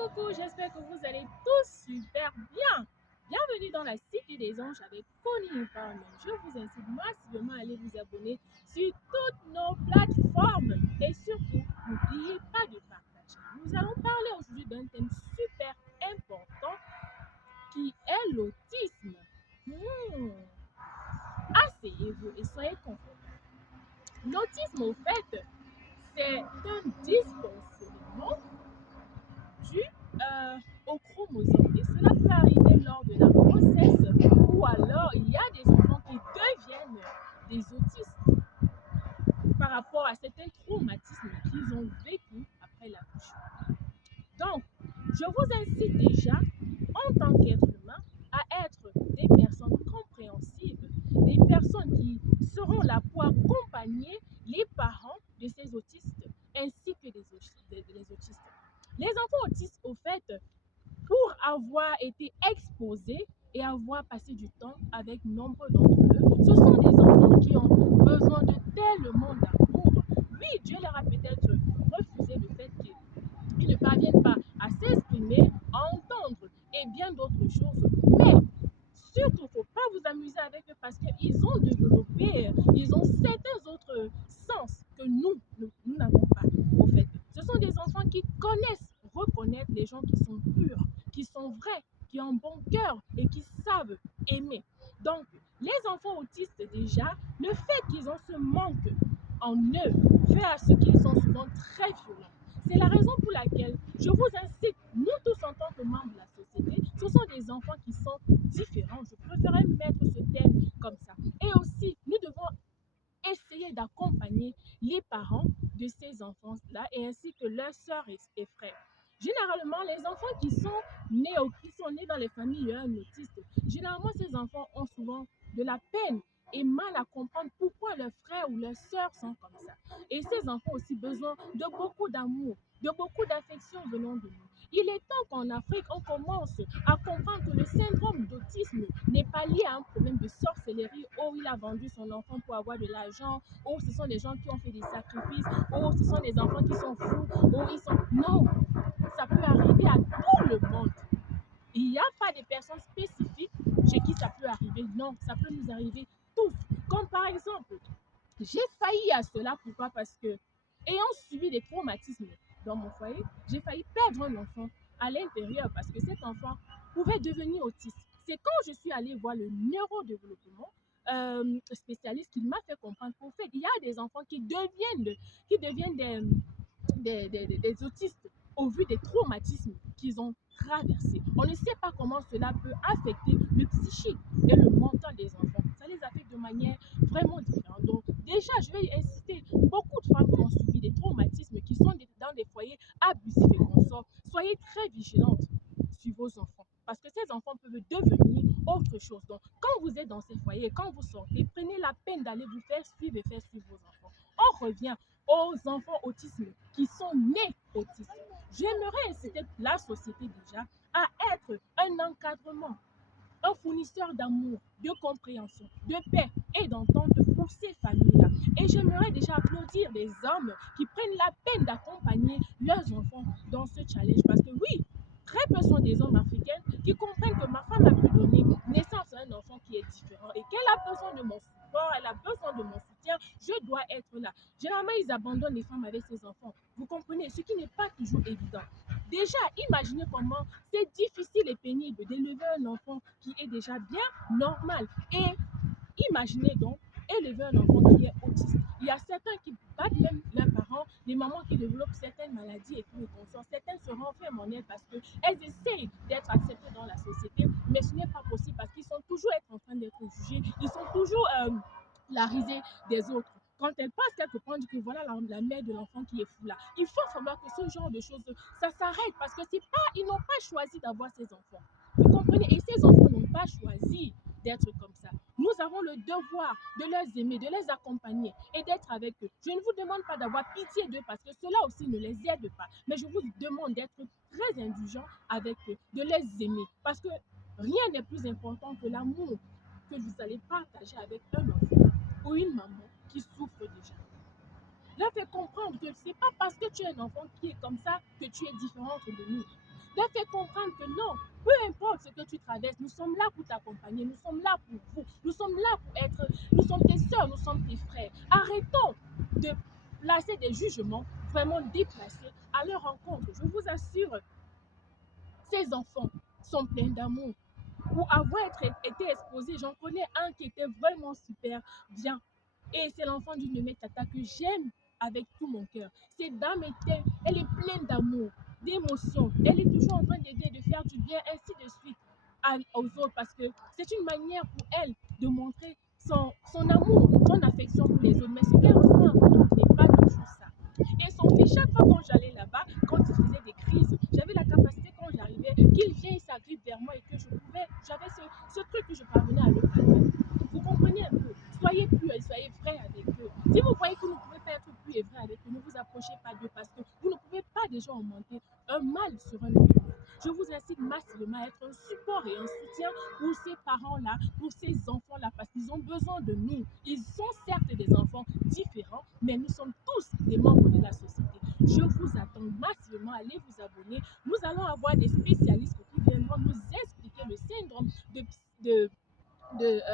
Coucou, j'espère que vous allez tous super bien. Bienvenue dans la Cité des Anges avec Connie Empowerment. Je vous incite massivement à aller vous abonner sur toutes nos plateformes. Et surtout, n'oubliez pas de partager. Nous allons parler aujourd'hui d'un thème super important qui est l'autisme. Asseyez-vous et soyez confortables. L'autisme, au fait, c'est un dysfonctionnement dû au chromosome. Et cela peut arriver lors de la grossesse ou alors il y a des enfants qui deviennent des autistes par rapport à certains traumatismes qu'ils ont vécu après l'accouchement. Donc, je vous incite déjà, en tant qu'être humain, à être des personnes compréhensives, des personnes qui seront là pour accompagner les parents de ces autistes ainsi que les autistes. Les enfants autistes, au fait, pour avoir été exposés et avoir passé du temps avec nombre d'entre eux, ce sont des enfants qui ont besoin de tellement d'amour. Oui, Dieu leur a peut-être refusé le fait qu'ils ne parviennent pas à s'exprimer, à entendre et bien d'autres choses. Mais surtout, il ne faut pas vous amuser avec eux parce qu'ils ont développé, ils ont certains autres sens que nous n'avons pas, au fait. Ce sont des enfants qui connaissent reconnaître les gens qui sont purs, qui sont vrais, qui ont un bon cœur et qui savent aimer. Donc, les enfants autistes, déjà, le fait qu'ils ont ce manque en eux fait à ce qu'ils sont souvent très violents. C'est la raison pour laquelle je vous incite, nous tous en tant que membres de la société, ce sont des enfants qui sont différents. Je préférais mettre ce thème comme ça. Et aussi, nous devons essayer d'accompagner les parents de ces enfants-là et ainsi que leurs sœurs et frères. Généralement, les enfants qui sont nés dans les familles autistes, généralement ces enfants ont souvent de la peine et mal à comprendre pourquoi leurs frères ou leurs sœurs sont comme ça. Et ces enfants ont aussi besoin de beaucoup d'amour, de beaucoup d'affection venant de nous. Il est temps qu'en Afrique, on commence à comprendre que le syndrome d'autisme n'est pas lié à un problème de sorcellerie où il a vendu son enfant pour avoir de l'argent, ou ce sont des gens qui ont fait des sacrifices, ou ce sont des enfants qui sont fous, ou ils sont... Non, ça peut arriver à tout le monde. Il n'y a pas de personnes spécifiques chez qui ça peut arriver. Non, ça peut nous arriver tous. Comme par exemple, j'ai failli à cela. Pourquoi? Parce que, ayant subi des traumatismes dans mon foyer, j'ai failli perdre un enfant à l'intérieur parce que cet enfant pouvait devenir autiste. C'est quand je suis allée voir le neurodéveloppement spécialiste qui m'a fait comprendre qu'au fait, il y a des enfants qui deviennent des autistes au vu des traumatismes qu'ils ont traversés. On ne sait pas comment cela peut affecter le psychique et le mental des enfants. Ça les affecte de manière vraiment différente. Donc, déjà, je vais inciter beaucoup de femmes qui ont subi des traumatismes, qui sont dans des foyers abusifs et consorts. Soyez très vigilantes sur vos enfants parce que ces enfants peuvent devenir autre chose. Donc, quand vous êtes dans ces foyers, quand vous sortez, prenez la peine d'aller vous faire suivre et faire suivre vos enfants. On revient aux enfants autistes qui sont nés autistes. J'aimerais inciter la société déjà à être un encadrement, un fournisseur d'amour, de compréhension, de paix et d'entente pour ces familles-là. Et j'aimerais déjà applaudir des hommes qui prennent la peine d'accompagner leurs enfants dans ce challenge. Parce que oui, très peu sont des hommes africains qui comprennent que ma femme a pu donner naissance à un enfant qui est différent et qu'elle a besoin de mon support, elle a besoin de mon soutien, je dois être là. Généralement, ils abandonnent les femmes avec ces enfants. Vous comprenez? Ce qui n'est pas toujours évident. Déjà, imaginez comment c'est difficile et pénible d'élever un enfant qui est déjà bien normal. Et imaginez donc élever un enfant qui est autiste. Il y a certains qui battent même leurs parents, des mamans qui développent certaines maladies et tout le consort. Certaines se renferment en elles parce qu'elles essayent d'être acceptées dans la société, mais ce n'est pas possible parce qu'ils sont toujours en train d'être jugés. Ils sont toujours la risée des autres. Quand elles passent quelque part, on dit que voilà la mère de l'enfant qui est fou là. Il faut savoir que ce genre de choses, ça s'arrête parce que c'est pas, ils n'ont pas choisi d'avoir ces enfants. Vous comprenez? Et ces enfants n'ont pas choisi d'être comme ça. Nous avons le devoir de les aimer, de les accompagner et d'être avec eux. Je ne vous demande pas d'avoir pitié d'eux parce que cela aussi ne les aide pas. Mais je vous demande d'être très indulgent avec eux, de les aimer. Parce que rien n'est plus important que l'amour que vous allez partager avec un enfant ou une maman qui souffre déjà. Leur fait comprendre que ce n'est pas parce que tu es un enfant qui est comme ça que tu es différente de nous. Leur faire comprendre que non, peu importe ce que tu traverses, nous sommes là pour t'accompagner, nous sommes là pour vous, nous sommes là pour être, nous sommes tes sœurs, nous sommes tes frères. Arrêtons de placer des jugements vraiment déplacés à leur rencontre. Je vous assure, ces enfants sont pleins d'amour. Pour avoir été exposé, j'en connais un qui était vraiment super bien. Et c'est l'enfant d'une de mes tatas que j'aime avec tout mon cœur. Cette dame elle est pleine d'amour, d'émotions. Elle est toujours en train d'aider, de faire du bien, ainsi de suite aux autres parce que c'est une manière pour elle de montrer son amour, son affection pour les autres. Mais ce qu'elle ressent en retour n'est pas toujours ça. Et son fils, chaque fois quand j'allais là-bas, quand il faisait des crises, j'avais la capacité quand j'arrivais qu'il vienne, il s'agrippe vers moi et que j'avais ce truc que je parvenais à le calmer. Vous comprenez un peu? Soyez purs et soyez vrais avec eux. Si vous voyez que vous ne pouvez pas être pur et vrai avec eux, ne vous approchez pas d'eux parce que vous ne pouvez pas déjà augmenter un mal sur un autre mal. Je vous incite massivement à être un support et un soutien pour ces parents-là, pour ces enfants-là, parce qu'ils ont besoin de nous. Ils sont certes des enfants différents, mais nous sommes tous des membres de la société. Je vous attends massivement, allez vous abonner. Nous allons avoir des spécialistes qui viendront nous expliquer le syndrome de, de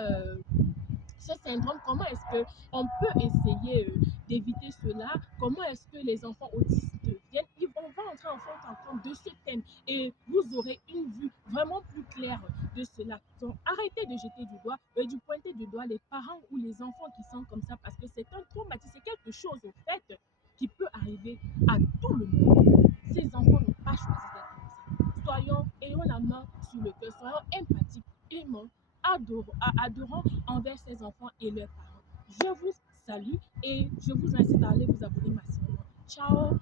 ce syndrome, comment est-ce qu'on peut essayer d'éviter cela, comment est-ce que les enfants autistes deviennent, on va entrer en compte de ce thème et vous aurez une vue vraiment plus claire de cela. Donc arrêtez de jeter du pointer du doigt les parents ou les enfants qui sont comme ça parce que c'est un traumatisme, c'est quelque chose au fait qui peut arriver à tout le monde. Ces enfants n'ont pas choisi d'être comme ça. Ayons la main sur le cœur, soyons empathiques, aimants, adorant envers ses enfants et leurs parents. Je vous salue et je vous incite à aller vous abonner massivement. Ciao!